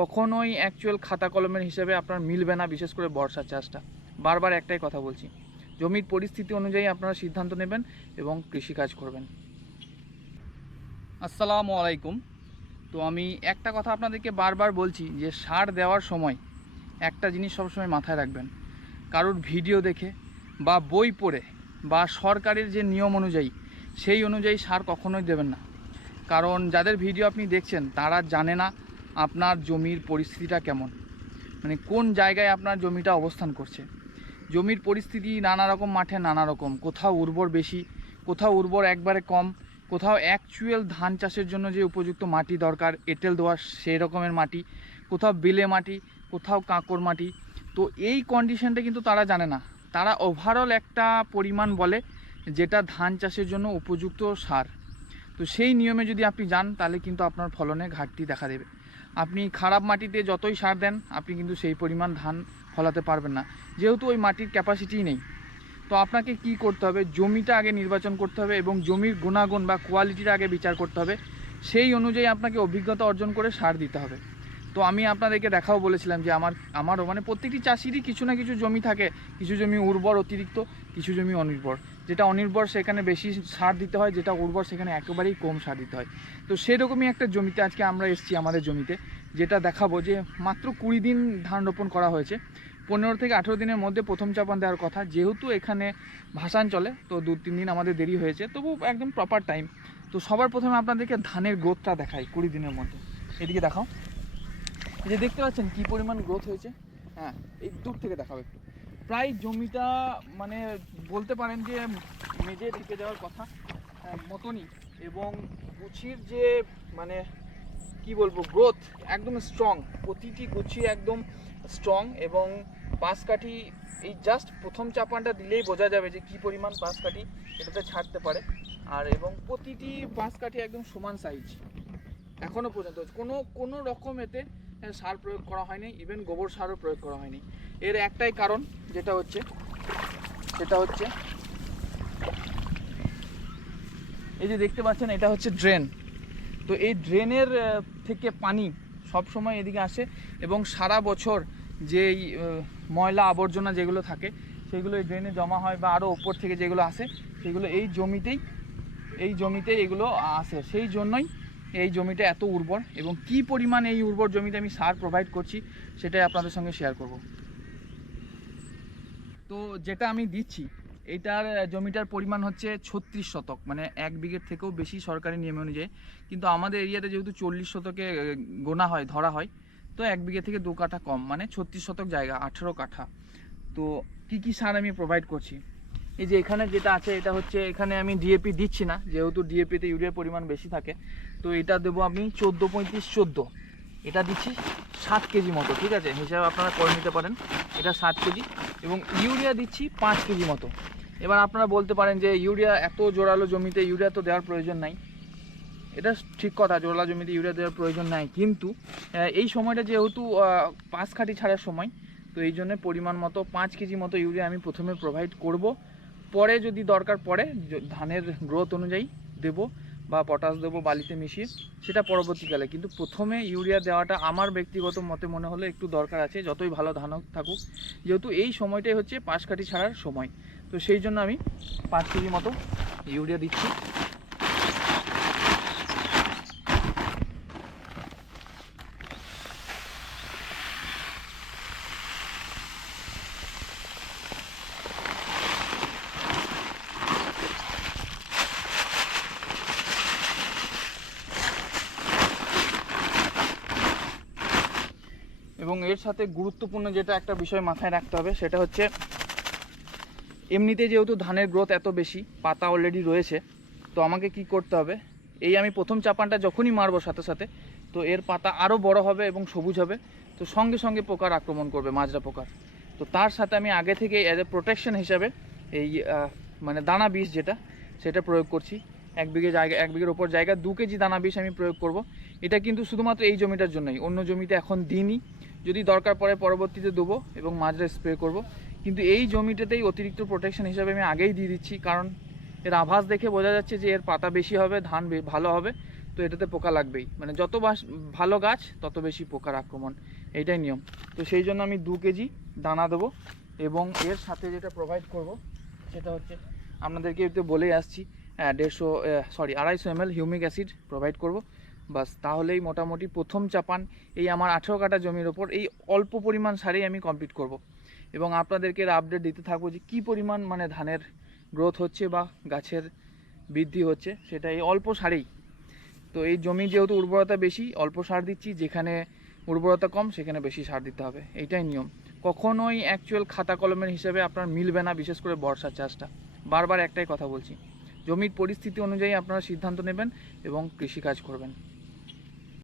কখনোই অ্যাকচুয়াল খাতা কলমের হিসেবে আপনার মিলবে না, বিশেষ করে বর্ষার চাষটা। বারবার একটাই কথা বলছি, জমির পরিস্থিতি অনুযায়ী আপনারা সিদ্ধান্ত নেবেন এবং কৃষিকাজ করবেন। আসসালামু আলাইকুম। তো আমি একটা কথা আপনাদেরকে বারবার বলছি যে সার দেওয়ার সময় একটা জিনিস সবসময় মাথায় রাখবেন, কারোর ভিডিও দেখে বা বই পড়ে বা সরকারের যে নিয়ম অনুযায়ী সেই অনুযায়ী সার কখনোই দেবেন না। কারণ যাদের ভিডিও আপনি দেখছেন তারা জানে না আপনার জমির পরিস্থিতিটা কেমন, মানে কোন জায়গায় আপনার জমিটা অবস্থান করছে। জমির পরিস্থিতি নানা রকম, মাঠে নানা রকম, কোথাও উর্বর বেশি, কোথাও উর্বর একবারে কম, কোথাও অ্যাকচুয়াল ধান চাষের জন্য যে উপযুক্ত মাটি দরকার এঁটেল দেওয়ার সেই রকমের মাটি, কোথাও বেলে মাটি, কোথাও কাঁকর মাটি। তো এই কন্ডিশনটা কিন্তু তারা জানে না। তারা ওভারঅল একটা পরিমাণ বলে যেটা ধান চাষের জন্য উপযুক্ত সার। তো সেই নিয়মে যদি আপনি যান তাহলে কিন্তু আপনার ফলনে ঘাটতি দেখা দেবে। আপনি খারাপ মাটিতে যতই সার দেন আপনি কিন্তু সেই পরিমাণ ধান ফলাতে পারবেন না, যেহেতু ওই মাটির ক্যাপাসিটিই নেই। তো আপনাকে কি করতে হবে, জমিটা আগে নির্বাচন করতে হবে এবং জমির গুণাগুণ বা কোয়ালিটির আগে বিচার করতে হবে। সেই অনুযায়ী আপনাকে অভিজ্ঞতা অর্জন করে সার দিতে হবে। তো আমি আপনাদেরকে দেখাও বলেছিলাম যে আমারও মানে প্রত্যেকটি চাষিরই কিছু না কিছু জমি থাকে, কিছু জমি উর্বর অতিরিক্ত, কিছু জমি অনির্ভর। যেটা অনির্ভর সেখানে বেশি সার দিতে হয়, যেটা উর্বর সেখানে একেবারেই কম সার দিতে হয়। তো সেরকমই একটা জমিতে আজকে আমরা এসেছি, আমাদের জমিতে, যেটা দেখাবো যে মাত্র 20 দিন ধান রোপণ করা হয়েছে। 15 থেকে 18 দিনের মধ্যে প্রথম চাপান দেওয়ার কথা। যেহেতু এখানে ভাসান চলে তো 2-3 দিন আমাদের দেরি হয়েছে, তবু একদম প্রপার টাইম। তো সবার প্রথমে আপনাদেরকে ধানের গ্রোথটা দেখাই 20 দিনের মধ্যে। এদিকে দেখাও, এই যে দেখতে পাচ্ছেন কি পরিমাণ গ্রোথ হয়েছে। হ্যাঁ, এই দূর থেকে দেখাও একটু। প্রায় জমিটা মানে বলতে পারেন যে মেঝে ঢেকে যাওয়ার কথা মতনই, এবং গুছির যে মানে কি বলবো গ্রোথ একদম স্ট্রং, প্রতিটি গুছি একদম স্ট্রং। এবং পাঁচকাঠি এই জাস্ট প্রথম চাপানটা দিলেই বোঝা যাবে যে কি পরিমাণ পাঁচকাঠি এটাতে ছাড়তে পারে। আর এবং প্রতিটি পাঁচকাঠি একদম সমান সাইজ। এখনও পর্যন্ত কোনো রকম এতে সার প্রয়োগ করা হয়নি, ইভেন গোবর সারও প্রয়োগ করা হয়নি। এর একটাই কারণ যেটা হচ্ছে এই যে দেখতে পাচ্ছেন এটা হচ্ছে ড্রেন। তো এই ড্রেনের থেকে পানি সব সময় এদিকে আসে এবং সারা বছর যেই ময়লা আবর্জনা যেগুলো থাকে সেগুলো এই ড্রেনে জমা হয়, বা আরও ওপর থেকে যেগুলো আসে সেগুলো এই জমিতেই এগুলো আসে। সেই জন্যই এই জমিটা এত উর্বর। এবং কি পরিমাণ এই উর্বর জমিতে আমি সার প্রোভাইড করছি সেটাই আপনাদের সঙ্গে শেয়ার করব। তো যেটা আমি দিচ্ছি এইটার জমিটার পরিমাণ হচ্ছে 36 শতক, মানে 1 বিঘের থেকেও বেশি সরকারি নিয়ম অনুযায়ী। কিন্তু আমাদের এরিয়াতে যেহেতু 40 শতকে গোনা হয়, ধরা হয়, তো 1 বিঘে থেকে 2 কাঠা কম, মানে 36 শতক জায়গা, 18 কাঠা। তো কি সার আমি প্রোভাইড করছি, এই যে এখানে যেটা আছে এটা হচ্ছে, এখানে আমি ডিএপি দিচ্ছি না যেহেতু ডিএপিতে ইউরিয়ার পরিমাণ বেশি থাকে। তো এটা দেবো আমি 14-35-14, এটা দিচ্ছি 7 কেজি মতো, ঠিক আছে, হিসাবে আপনারা করে নিতে পারেন। এটা 7 কেজি এবং ইউরিয়া দিচ্ছি 5 কেজি মতো। এবার আপনারা বলতে পারেন যে ইউরিয়া এত জোরালো জমিতে ইউরিয়া তো দেওয়ার প্রয়োজন নাই। এটা ঠিক কথা, জোরালো জমিতে ইউরিয়া দেওয়ার প্রয়োজন নাই, কিন্তু এই সময়টা যেহেতু পাঁচকাঠি ছাড়ার সময়, তো এই জন্য পরিমাণ মতো 5 কেজি মতো ইউরিয়া আমি প্রথমে প্রোভাইড করব। পরে যদি দরকার পড়ে ধানের গ্রোথ অনুযায়ী দেব, বা পটাশ দেবো বালিতে মিশিয়ে, সেটা পরবর্তীকালে। কিন্তু প্রথমে ইউরিয়া দেওয়াটা আমার ব্যক্তিগত মতে মনে হলো একটু দরকার আছে, যতই ভালো ধান থাকুক, যেহেতু এই সময়টাই হচ্ছে পাঁচকাঠি ছাড়ার সময়। তো সেই জন্য আমি 5 কেজি মতো ইউরিয়া দিচ্ছি। এবং এর সাথে গুরুত্বপূর্ণ যেটা একটা বিষয় মাথায় রাখতে হবে সেটা হচ্ছে, এমনিতে যেহেতু ধানের গ্রোথ এত বেশি, পাতা অলরেডি রয়েছে, তো আমাকে কি করতে হবে, এই আমি প্রথম চাপানটা যখনই মারবো সাথে সাথে, তো এর পাতা আরও বড় হবে এবং সবুজ হবে। তো সঙ্গে সঙ্গে পোকার আক্রমণ করবে, মাজরা পোকার। তো তার সাথে আমি আগে থেকে অ্যাজ এ প্রোটেকশন হিসাবে এই মানে দানা বিষ যেটা, সেটা প্রয়োগ করছি। 1 বিঘের ওপর জায়গা 2 কেজি দানা বিষ আমি প্রয়োগ করব। এটা কিন্তু শুধুমাত্র এই জমিটার জন্যই, অন্য জমিতে এখন দিইনি, যদি দরকার পড়ে পরবর্তীতে দেবো এবং মাজরা স্প্রে করব। কিন্তু এই জমিটাতেই অতিরিক্ত প্রোটেকশন হিসাবে আমি আগেই দিয়ে দিচ্ছি, কারণ এর আভাস দেখে বোঝা যাচ্ছে যে এর পাতা বেশি হবে, ধান ভালো হবে। তো এটাতে পোকা লাগবেই, মানে যত ভালো গাছ তত বেশি পোকার আক্রমণ, এইটাই নিয়ম। তো সেই জন্য আমি 2 কেজি দানা দেবো এবং এর সাথে যেটা প্রোভাইড করব সেটা হচ্ছে আপনাদেরকে একটু বলেই আসছি, 250 ml হিউমিক অ্যাসিড প্রোভাইড করব। বাস, তাহলেই মোটামুটি প্রথম চাপান এই আমার 18 কাঠা জমির ওপর এই অল্প পরিমাণ সারেই আমি কমপ্লিট করব এবং আপনাদেরকে আপডেট দিতে থাকবো যে কী পরিমাণ মানে ধানের গ্রোথ হচ্ছে বা গাছের বৃদ্ধি হচ্ছে, সেটা এই অল্প সারেই। তো এই জমি যেহেতু উর্বরতা বেশি, অল্প সার দিচ্ছি, যেখানে উর্বরতা কম সেখানে বেশি সার দিতে হবে, এইটাই নিয়ম। কখনোই অ্যাকচুয়াল খাতা কলমের হিসেবে আপনার মিলবে না, বিশেষ করে বর্ষার চাষটা। বারবার একটাই কথা বলছি, জমির পরিস্থিতি অনুযায়ী আপনারা সিদ্ধান্ত নেবেন এবং কৃষিকাজ করবেন।